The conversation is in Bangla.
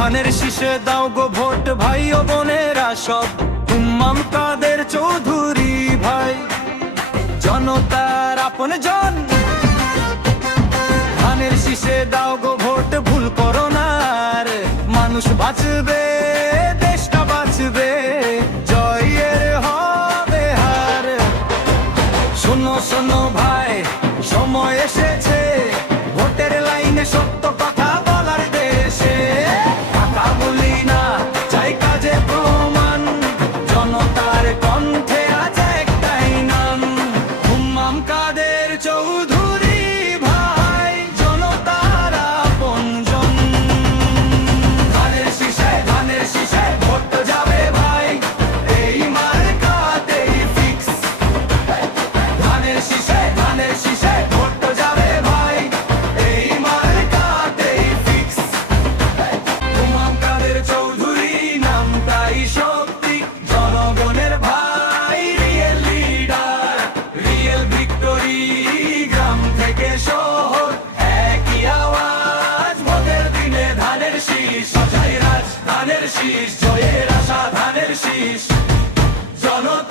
ধানের শীষে দাও গো ভোট ভাই ও বোনেরা সব, ইমাম কাদের চৌধুরী ভাই জনতার আপন জন। ধানের শীষে দাও গো ভোট, ভুল করো না আর, মানুষ বাঁচবে দেশটা বাঁচবে, জয়ের হবে হার। শোনো শোনো ভাই, সময় এসেছে ভোটের লাইনে সত্য কথা বলার দেশে। টাকা বলি না, চাই কাজে প্রমাণ, জনতার কণ্ঠে আজ একটাই নাম, ইমাম কাদের চৌধুরী ভাই জনতার আপনজন। ধানের শীষে ভোট যাবে ভাই, এই মার্কাতেই ফিক্স। ধানের শীষে ভোট যাবে ভাই, এই মার্কাতেই ফিক্স। ইমাম কাদের চৌধুরী নামটাই শক্তি, জনগণের ভাই রিয়েল লিডার, রিয়েল ভিক্টরি। গ্রাম থেকে শহর একই আওয়াজ, ভোটের দিনে ধানের শীষ সাজাই রাজ, ধানের শীষ জয়ের আশা, ধানের শীষ জনতা